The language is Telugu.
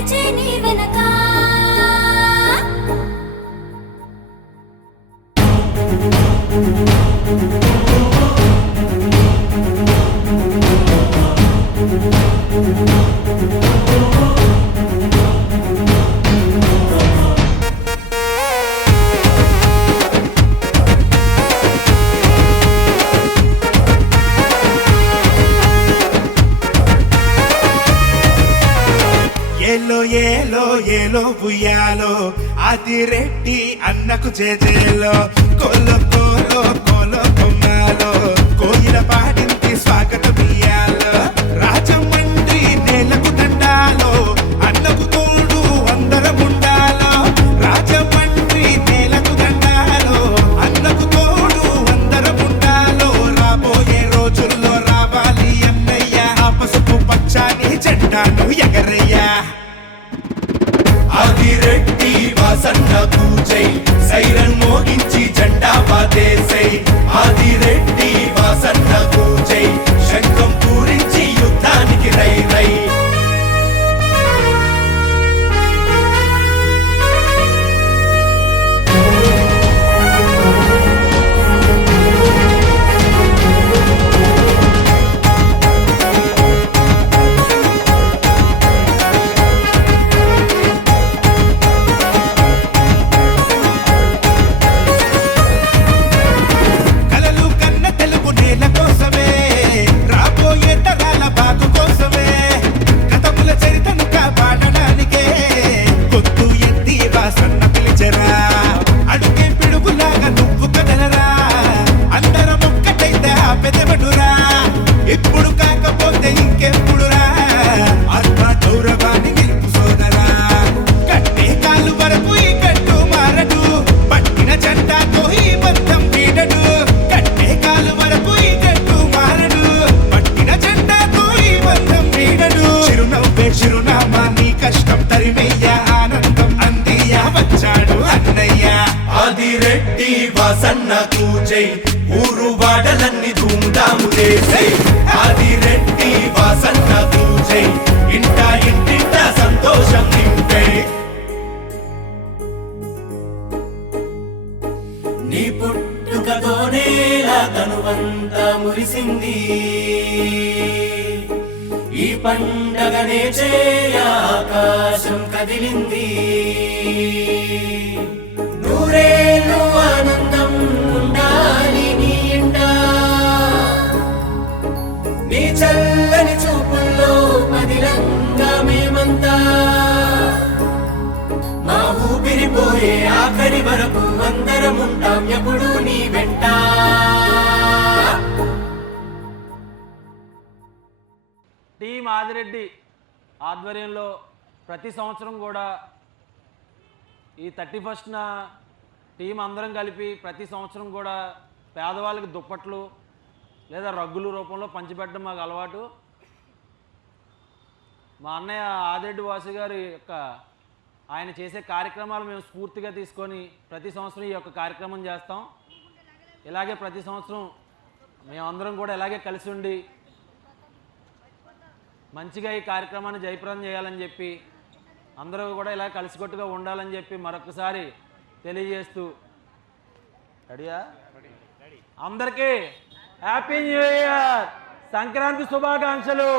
నడిచే నీ వెనక ఏలో ఏలో ఏలో బుయ్యాలో ఆదిరెడ్డి అన్నకు జేజేలో కోలో కోలో కోలో కొమ్మాలో కోయిల పాడింది స్వాగతం ఇయ్యాలో రాజమండ్రి నేలకు దండాలో అన్నకు తోడు అందరం ఉండాలో రాజమండ్రి నేలకు దండాలో అన్నకు తోడు అందరం ఉండాలో రాబోయే రోజుల్లో రావాలి అన్నయ్య ఆ పసుపు పచ్చాని జెండాను ఎగరయ్యా ఆదిరెడ్డి వాసన్న పూజై సైరన్ మోగించి జెండా పాతేసై ఆదిరెడ్డి వాసన్న పూజై శంఖం పూరించి యుద్ధానికి రై రై కలలు కన్న తెలుగు నేల కోసమే రాబోయే తరాల బాగు కోసమే కథముల చరితను కాపాడడానికే గొంతు ఎత్తి వాసన్న పిలిచరా అడుగే పిడుగులాగా నువ్వు కదలరా అందరం ఒక్కటైతే ఆపెదవడురా ఇప్పుడు కాకపోతే ఇంకెప్పుడురా ఆత్మ గౌరవాన్ని నిలుపు సోదరా కట్టే కాలు వరకు ఈ కట్టు మారడు పట్టిన జెండాతో ఈ బంధం వీడడు కట్టే కాలు వరకు ఈ కట్టు మారడు పట్టిన జెండాతో ఈ బంధం వీడడు చిరునవ్వే చిరునామా నీ కష్టం తరిమేయ ఆనందం అందియ వచ్చాడు అన్నయ్య ఆదిరెడ్డి వాసన్న కూజై ఊరు వాడలన్నీ ధూమ్ధాము చేసై ఆదిరెడ్డి వాసన్న కూజై ఇంట ఇంటింట సంతోషం నింపై నీ పుట్టుకతోనే తనువంతా మురిసింది ఈ పండగనే చేయ ఆకాశం కదిలింది నూరేళ్ళు ఆనందం ఉండాలి నీ ఇంట నీ చల్లని చూపుల్లో మదిలంగా మేమంతా మా ఊపిరిపోయే ఆఖరి వరకు అందరం ఉంటాం ఎప్పుడు నీ వెంట టీం ఆదిరెడ్డి ఆధ్వర్యంలో ప్రతి సంవత్సరం కూడా ఈ 31న టీం అందరం కలిపి ప్రతి సంవత్సరం కూడా పేదవాళ్ళకి దుప్పట్లు లేదా రగ్గుల రూపంలో పంచిపెట్టడం మాకు అలవాటు. మా అన్నయ్య ఆదిరెడ్డి వాసు గారి యొక్క ఆయన చేసే కార్యక్రమాలు మేము స్ఫూర్తిగా తీసుకొని ప్రతి సంవత్సరం ఈ యొక్క కార్యక్రమం చేస్తాం. ఇలాగే ప్రతి సంవత్సరం మేమందరం కూడా ఇలాగే కలిసి ఉండి మంచిగా ఈ కార్యక్రమాన్ని జయప్రదం చేయాలని చెప్పి అందరూ కూడా ఇలా కలిసికట్టుగా ఉండాలని చెప్పి మరొకసారి తెలియజేస్తూ రెడీయా అందరికీ హ్యాపీ న్యూ ఇయర్ సంక్రాంతి శుభాకాంక్షలు.